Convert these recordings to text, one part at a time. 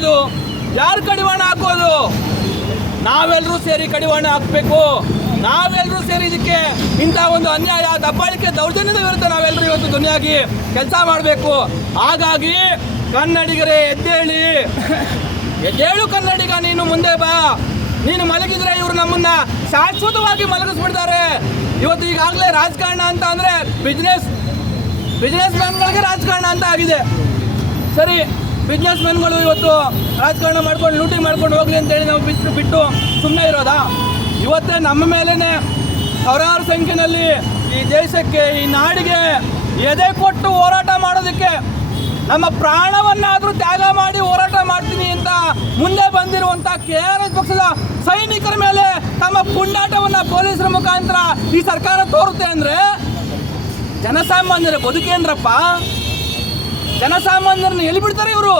ಹಾಕೋದು? ಯಾರು ಕಡಿವಾಣ ಹಾಕೋದು? ನಾವೆಲ್ಲರೂ ಸೇರಿ ಕಡಿವಾಣ ಹಾಕಬೇಕು. ನಾವೆಲ್ಲರೂ ಸೇರಿ ಇದಕ್ಕೆ ಇಂಥ ಒಂದು ಅನ್ಯಾಯ, ದಬ್ಬಾಳಿಕೆ ದೌರ್ಜನ್ಯದ ವಿರುದ್ಧ ನಾವೆಲ್ಲರೂ ಇವತ್ತು ಧ್ವನಿಯಾಗಿ ಕೆಲಸ ಮಾಡಬೇಕು. ಹಾಗಾಗಿ ಕನ್ನಡಿಗರೇ, ಎದ್ದೇಳಿ. ಎದ್ದೇಳು ಕನ್ನಡಿಗ, ನೀನು ಮುಂದೆ ಬಾ. ನೀನು ಮಲಗಿದ್ರೆ ಇವರು ನಮ್ಮನ್ನ ಶಾಶ್ವತವಾಗಿ ಮಲಗಿಸ್ಬಿಡ್ತಾರೆ. ಇವತ್ತು ಈಗಾಗಲೇ ರಾಜಕಾರಣ ಅಂತ ಅಂದ್ರೆ ಬಿಸ್ನೆಸ್ ಬಿಸ್ನೆಸ್ ಮ್ಯಾನ್ಗಳಿಗೆ ರಾಜಕಾರಣ ಅಂತ ಆಗಿದೆ. ಸರಿ ಬಿಸ್ನೆಸ್ ಮ್ಯಾನ್ಗಳು ಇವತ್ತು ರಾಜಕಾರಣ ಮಾಡ್ಕೊಂಡು ಲೂಟಿ ಮಾಡ್ಕೊಂಡು ಹೋಗ್ಲಿ ಅಂತೇಳಿ ನಾವು ಬಿಟ್ಟು ಬಿಟ್ಟು ಸುಮ್ಮನೆ ಇರೋದಾ? ಇವತ್ತೇ ನಮ್ಮ ಮೇಲೇ ಸಾವಿರಾರು ಸಂಖ್ಯೆಯಲ್ಲಿ ಈ ದೇಶಕ್ಕೆ, ಈ ನಾಡಿಗೆ ಎದೆ ಕೊಟ್ಟು ಹೋರಾಟ ಮಾಡೋದಕ್ಕೆ ನಮ್ಮ ಪ್ರಾಣವನ್ನಾದರೂ ತ್ಯಾಗ ಮಾಡಿ ಹೋರಾಟ ಮಾಡ್ತೀನಿ ಅಂತ ಮುಂದೆ ಬಂದಿರುವಂಥ ಕೆ ಆರ್ ಎಸ್ ಪಕ್ಷದ ಸೈನಿಕರ ಮೇಲೆ ತಮ್ಮ ಪುಂಡಾಟವನ್ನು ಪೊಲೀಸರ ಮುಖಾಂತರ ಈ ಸರ್ಕಾರ ತೋರುತ್ತೆ ಅಂದರೆ ಜನಸಾಮಾನ್ಯರ ಬದುಕೇನ್ರಪ್ಪ ಜನಸಾಮಾನ್ಯರನ್ನ ಎಲ್ಲಿ ಬಿಡ್ತಾರೆ ಇವರು?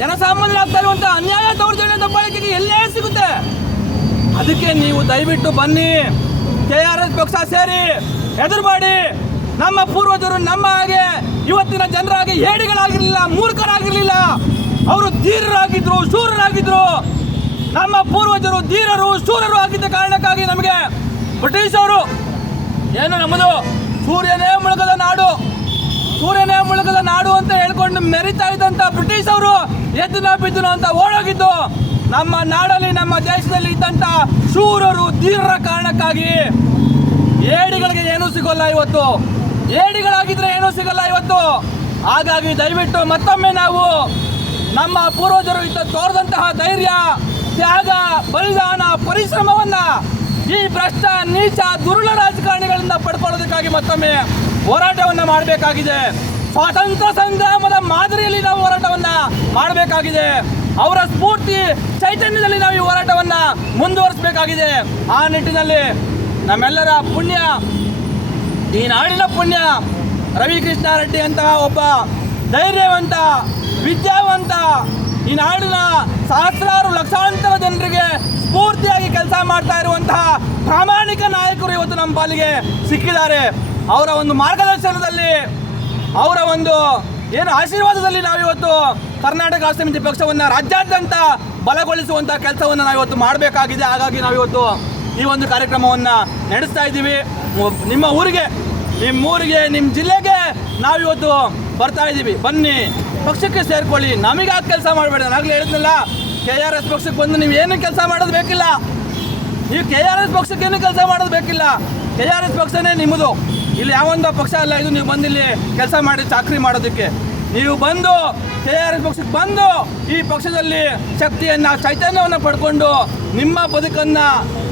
ಜನಸಾಮಾನ್ಯರಾಗ್ತಾ ಇರುವಂತ ಅನ್ಯಾಯ ದೌರ್ಜನ್ಯ ದಬ್ಬಾಳಿಕೆಗೆ ಎಲ್ಲೇ ಸಿಗುತ್ತೆ? ಅದಕ್ಕೆ ನೀವು ದಯವಿಟ್ಟು ಬನ್ನಿ. ಕೆ ಆರ್ ಎಸ್ ಪಕ್ಷ ಸೇರಿ ಹೆದರ್ಬಾಡಿ. ನಮ್ಮ ಪೂರ್ವಜರು ನಮ್ಮ ಹಾಗೆ ಇವತ್ತಿನ ಜನರಾಗಿ ಹೇಡಿಗಳಾಗಿರಲಿಲ್ಲ, ಮೂರ್ಖರಾಗಿರಲಿಲ್ಲ. ಅವರು ಧೀರರಾಗಿದ್ರು, ಶೂರರಾಗಿದ್ರು. ನಮ್ಮ ಪೂರ್ವಜರು ಧೀರರು, ಶೂರರು ಆಗಿದ್ದ ಕಾರಣಕ್ಕಾಗಿ ನಮಗೆ ಬ್ರಿಟಿಷ್ ಅವರು ಏನು ನಮ್ಮದು ಸೂರ್ಯನೇ ಮುಳುಗದ ನಾಡು. ಸೂರ್ಯನೇ ಮುಳುಗದ ನಾಡು ಅಂತ ಹೇಳ್ಕೊಂಡು ಮೆರಿತಾ ಇದ್ದಂತ ಬ್ರಿಟಿಷ್ ಅವರು ಎದ್ದಿನ ಬಿದ್ದಿನ ಅಂತ ಓಡೋಗಿದ್ದು. ನಮ್ಮ ನಾಡಲ್ಲಿ, ನಮ್ಮ ದೇಶದಲ್ಲಿ ಇದ್ದಂತ ಶೂರರು ಧೀರರ ಕಾರಣಕ್ಕಾಗಿ ಏಡಿಗಳಿಗೆ ಏನೂ ಸಿಗೋಲ್ಲ ಇವತ್ತು. ಏಡಿಗಳಾಗಿದ್ರೆ ಏನೂ ಸಿಗಲ್ಲ ಇವತ್ತು. ಹಾಗಾಗಿ ದಯವಿಟ್ಟು ಮತ್ತೊಮ್ಮೆ ನಾವು ನಮ್ಮ ಪೂರ್ವಜರು ಇದ್ದ ತೋರದಂತಹ ಧೈರ್ಯ, ತ್ಯಾಗ, ಬಲಿದಾನ, ಪರಿಶ್ರಮವನ್ನ ಈ ಭ್ರಷ್ಟ, ನೀಚ ದುರುಳ ರಾಜಕಾರಣಿಗಳಿಂದ ಪಡ್ಕೊಳ್ಳೋದಕ್ಕಾಗಿ ಮತ್ತೊಮ್ಮೆ ಹೋರಾಟವನ್ನ ಮಾಡಬೇಕಾಗಿದೆ. ಸ್ವಾತಂತ್ರ್ಯ ಸಂಗ್ರಾಮದ ಮಾದರಿಯಲ್ಲಿ ನಾವು ಹೋರಾಟವನ್ನ ಮಾಡಬೇಕಾಗಿದೆ. ಅವರ ಸ್ಫೂರ್ತಿ ಚೈತನ್ಯದಲ್ಲಿ ನಾವು ಈ ಹೋರಾಟವನ್ನ ಮುಂದುವರಿಸಬೇಕಾಗಿದೆ. ಆ ನಿಟ್ಟಿನಲ್ಲಿ ನಮ್ಮೆಲ್ಲರ ಪುಣ್ಯ, ಈ ನಾಡಿನ ಪುಣ್ಯ, ರವಿಕೃಷ್ಣ ರೆಡ್ಡಿ ಅಂತಹ ಒಬ್ಬ ಧೈರ್ಯವಂತ, ವಿದ್ಯಾವಂತ, ಈ ನಾಡಿನ ಸಹಸ್ರಾರು ಲಕ್ಷಾಂತರ ಜನರಿಗೆ ಸ್ಫೂರ್ತಿಯಾಗಿ ಕೆಲಸ ಮಾಡ್ತಾ ಇರುವಂತಹ ಪ್ರಾಮಾಣಿಕ ನಾಯಕರು ಇವತ್ತು ನಮ್ಮ ಪಾಲಿಗೆ ಸಿಕ್ಕಿದ್ದಾರೆ. ಅವರ ಒಂದು ಮಾರ್ಗದರ್ಶನದಲ್ಲಿ, ಅವರ ಒಂದು ಏನು ಆಶೀರ್ವಾದದಲ್ಲಿ ನಾವು ಇವತ್ತು ಕರ್ನಾಟಕ ಸಮಿತಿ ಪಕ್ಷವನ್ನು ರಾಜ್ಯಾದ್ಯಂತ ಬಲಗೊಳಿಸುವಂಥ ಕೆಲಸವನ್ನು ನಾವು ಇವತ್ತು ಮಾಡಬೇಕಾಗಿದೆ. ಹಾಗಾಗಿ ನಾವು ಇವತ್ತು ಈ ಒಂದು ಕಾರ್ಯಕ್ರಮವನ್ನು ನಡೆಸ್ತಾ ಇದ್ದೀವಿ. ನಿಮ್ಮ ಊರಿಗೆ ನಿಮ್ಮ ಊರಿಗೆ ನಿಮ್ಮ ಜಿಲ್ಲೆಗೆ ನಾವಿವತ್ತು ಬರ್ತಾ ಇದ್ದೀವಿ. ಬನ್ನಿ, ಪಕ್ಷಕ್ಕೆ ಸೇರ್ಕೊಳ್ಳಿ. ಆ ಕೆಲಸ ಮಾಡಬೇಡ? ನಾನಾಗಲೇ ಹೇಳಿದ್ನಲ್ಲ, ಕೆ ಆರ್ ಎಸ್ ಪಕ್ಷಕ್ಕೆ ಬಂದು ನೀವು ಏನು ಕೆಲಸ ಮಾಡೋದು ಬೇಕಿಲ್ಲ. ನೀವು ಕೆ ಆರ್ ಎಸ್ ಪಕ್ಷಕ್ಕೆ ಏನು ಕೆಲಸ ಮಾಡೋದು ಬೇಕಿಲ್ಲ. ಕೆ ಆರ್ ಎಸ್ ಪಕ್ಷನೇ ನಿಮ್ಮದು. ಇಲ್ಲಿ ಯಾವೊಂದು ಪಕ್ಷ ಅಲ್ಲ, ಇದು ನೀವು ಬಂದು ಇಲ್ಲಿ ಕೆಲಸ ಮಾಡಿ ಚಾಕ್ರಿ ಮಾಡೋದಕ್ಕೆ. ನೀವು ಬಂದು ಕೆ ಆರ್ ಎಸ್ ಪಕ್ಷಕ್ಕೆ ಬಂದು ಈ ಪಕ್ಷದಲ್ಲಿ ಶಕ್ತಿಯನ್ನು, ಚೈತನ್ಯವನ್ನು ಪಡ್ಕೊಂಡು ನಿಮ್ಮ ಬದುಕನ್ನು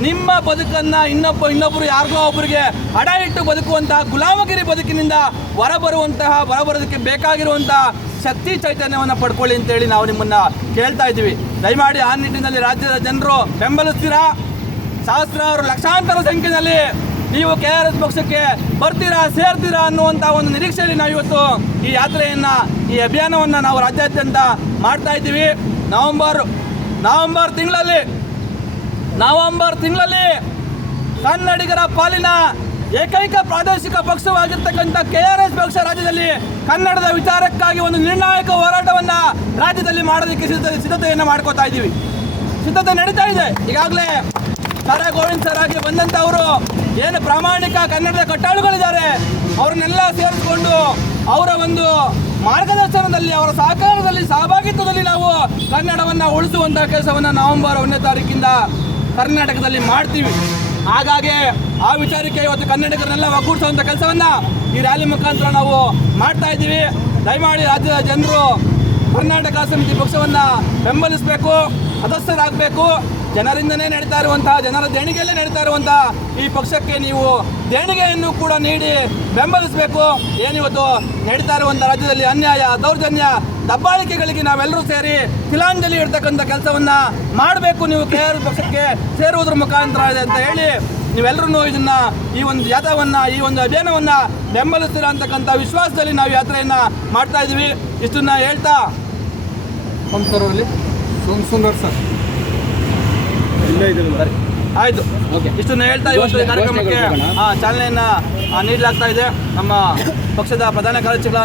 ನಿಮ್ಮ ಬದುಕನ್ನು ಇನ್ನೊಬ್ಬ ಇನ್ನೊಬ್ಬರು ಯಾರಿಗೋ ಒಬ್ಬರಿಗೆ ಅಡ ಇಟ್ಟು ಬದುಕುವಂತಹ ಗುಲಾಮಗಿರಿ ಬದುಕಿನಿಂದ ಹೊರಬರುವಂತಹ, ಹೊರಬರೋದಕ್ಕೆ ಬೇಕಾಗಿರುವಂತಹ ಶಕ್ತಿ, ಚೈತನ್ಯವನ್ನು ಪಡ್ಕೊಳ್ಳಿ ಅಂತೇಳಿ ನಾವು ನಿಮ್ಮನ್ನು ಕೇಳ್ತಾ ಇದ್ದೀವಿ. ದಯಮಾಡಿ ಆ ನಿಟ್ಟಿನಲ್ಲಿ ರಾಜ್ಯದ ಜನರು ಬೆಂಬಲಿಸ್ತೀರಾ? ಸಹಸ್ರಾರು ಲಕ್ಷಾಂತರ ಸಂಖ್ಯೆಯಲ್ಲಿ ನೀವು ಕೆ ಆರ್ ಎಸ್ ಪಕ್ಷಕ್ಕೆ ಬರ್ತೀರಾ, ಸೇರ್ತೀರಾ ಅನ್ನುವಂಥ ಒಂದು ನಿರೀಕ್ಷೆಯಲ್ಲಿ ನಾವು ಇವತ್ತು ಈ ಯಾತ್ರೆಯನ್ನ, ಈ ಅಭಿಯಾನವನ್ನ ನಾವು ರಾಜ್ಯಾದ್ಯಂತ ಮಾಡ್ತಾ ಇದ್ದೀವಿ. ನವೆಂಬರ್ ನವೆಂಬರ್ ತಿಂಗಳಲ್ಲಿ ನವೆಂಬರ್ ತಿಂಗಳಲ್ಲಿ ಕನ್ನಡಿಗರ ಪಾಲಿನ ಏಕೈಕ ಪ್ರಾದೇಶಿಕ ಪಕ್ಷವಾಗಿರ್ತಕ್ಕಂಥ ಕೆ ಆರ್ ಎಸ್ ಪಕ್ಷ ರಾಜ್ಯದಲ್ಲಿ ಕನ್ನಡದ ವಿಚಾರಕ್ಕಾಗಿ ಒಂದು ನಿರ್ಣಾಯಕ ಹೋರಾಟವನ್ನು ರಾಜ್ಯದಲ್ಲಿ ಮಾಡೋದಕ್ಕೆ ಸಿದ್ಧತೆ, ಸಿದ್ಧತೆಯನ್ನು ಮಾಡ್ಕೋತಾ ಇದ್ದೀವಿ. ಸಿದ್ಧತೆ ನಡೀತಾ ಇದೆ. ಈಗಾಗಲೇ ಸರ ಗೋವಿಂದ್ ಸರ್ ಆಗಿ ಬಂದಂಥವರು ಏನು ಪ್ರಾಮಾಣಿಕ ಕನ್ನಡದ ಕಟ್ಟಾಳುಗಳಿದ್ದಾರೆ, ಅವ್ರನ್ನೆಲ್ಲ ಸೇರಿಸ್ಕೊಂಡು ಅವರ ಒಂದು ಮಾರ್ಗದರ್ಶನದಲ್ಲಿ, ಅವರ ಸಹಕಾರದಲ್ಲಿ, ಸಹಭಾಗಿತ್ವದಲ್ಲಿ ನಾವು ಕನ್ನಡವನ್ನ ಉಳಿಸುವಂತಹ ಕೆಲಸವನ್ನ ನವೆಂಬರ್ ಒಂದನೇ ತಾರೀಕಿಂದ ಕರ್ನಾಟಕದಲ್ಲಿ ಮಾಡ್ತೀವಿ. ಹಾಗಾಗಿ ಆ ವಿಚಾರಕ್ಕೆ ಇವತ್ತು ಕನ್ನಡಿಗರನ್ನೆಲ್ಲ ಒಗ್ಗೂಡಿಸುವಂಥ ಕೆಲಸವನ್ನ ಈ ರ್ಯಾಲಿ ಮುಖಾಂತರ ನಾವು ಮಾಡ್ತಾ ಇದ್ದೀವಿ. ದಯಮಾಡಿ ರಾಜ್ಯದ ಜನರು ಕರ್ನಾಟಕ ಸಮಿತಿ ಪಕ್ಷವನ್ನ ಬೆಂಬಲಿಸಬೇಕು, ಸದಸ್ಯರಾಗಬೇಕು. ಜನರಿಂದನೇ ನಡೀತಾ ಇರುವಂತಹ ಜನರ ದೇಣಿಗೆಯಲ್ಲೇ ನಡೀತಾ ಇರುವಂತಹ ಈ ಪಕ್ಷಕ್ಕೆ ನೀವು ದೇಣಿಗೆಯನ್ನು ಕೂಡ ನೀಡಿ ಬೆಂಬಲಿಸಬೇಕು. ಏನಿವತ್ತು ನಡೀತಾ ಇರುವಂತಹ ರಾಜ್ಯದಲ್ಲಿ ಅನ್ಯಾಯ ದೌರ್ಜನ್ಯ ದಬ್ಬಾಳಿಕೆಗಳಿಗೆ ನಾವೆಲ್ಲರೂ ಸೇರಿ ತಿಲಾಂಜಲಿ ಇಡ್ತಕ್ಕಂಥ ಕೆಲಸವನ್ನ ಮಾಡಬೇಕು ನೀವು ಕೆ ಆರ್ ಪಕ್ಷಕ್ಕೆ ಸೇರುವುದರ ಮುಖಾಂತರ ಇದೆ ಅಂತ ಹೇಳಿ ನೀವೆಲ್ಲರೂ ಇದನ್ನ ಈ ಒಂದು ಯಾತವನ್ನ ಈ ಒಂದು ಅಭಿಯಾನವನ್ನ ಬೆಂಬಲಿಸ್ತೀರಾ ಅಂತಕ್ಕಂಥ ವಿಶ್ವಾಸದಲ್ಲಿ ನಾವು ಯಾತ್ರೆಯನ್ನ ಮಾಡ್ತಾ ಇದೀವಿ. ಇಷ್ಟನ್ನ ಹೇಳ್ತಾ ಸೋಮ್ ಸುಂದರ್ ಸರ್. ಆಯ್ತು. ಓಕೆ ಇಷ್ಟನ್ನ ಹೇಳ್ತಾ ಇವತ್ತು ಕಾರ್ಯಕ್ರಮಕ್ಕೆ ಆ, ಚಾಲನೆಯನ್ನ ನೀಡಲಾಗ್ತಾ ಇದೆ ನಮ್ಮ ಪಕ್ಷದ ಪ್ರಧಾನ ಕಾರ್ಯದರ್ಶಿಗಳ